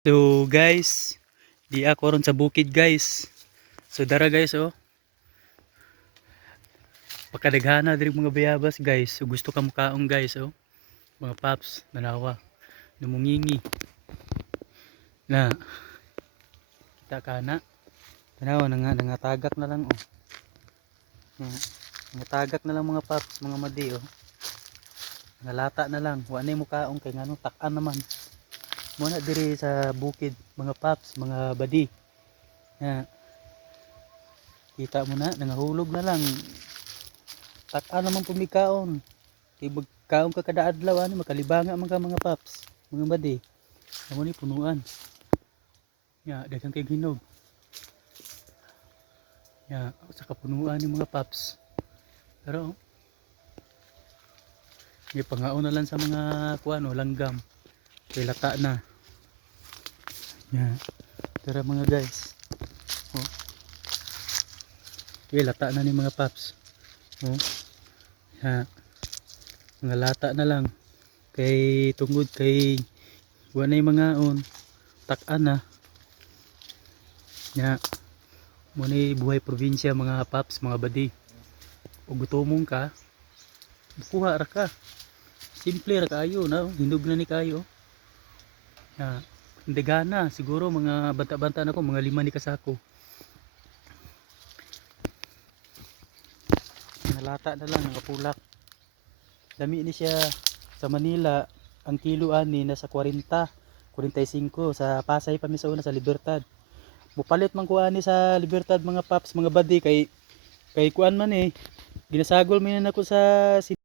So guys, di ako ron sa bukid guys. So dara guys oh. Pakadaghana diri mga bayabas guys. So gusto ka mukaong guys oh. Mga paps, nanawa, namungingi. Na kita ka na. Tanawa nangatagak na lang oh. Nangatagak na lang mga paps, mga madi oh. Nalata na lang. Wa na mukaong kay ngano tak-an naman. Muna diri sa bukid mga paps, mga badi. Ya. Kita mo na, nangahulog na lang. Tak-an naman pumikaon. Kay kaon ka kada adlaw ani makalibanga man ka mga paps, mga badi. Amo ni punuan. Ya, daghang kay ginog. Ya, sa kapunuan ni mga paps. Pero may pangaon na lang sa mga kuano, langgam. Kay lata na. Ya. Tara mga guys. Oh. Kay lata na ni mga paps. Oh. Ya. Mga lata na lang. Kay tungod kay wa na mga on. Tak-an na. Ya. Mo ni buhay probinsya mga paps, mga badi. O gutomong ka, bukuha ra ka. Simple ra kayo na, hinog na ni kayo. Ya. Dagana siguro mga banta-banta na ko, mga 5 ni kasako. Nalata na lang, nakapulak. Dami ni siya sa Manila, ang kilo ani nasa 40, 45 sa Pasay pa mi sa una sa Libertad. Mupalit man ko ani sa Libertad mga paps, mga badi kay kuan man eh. Ginasagol man ako sa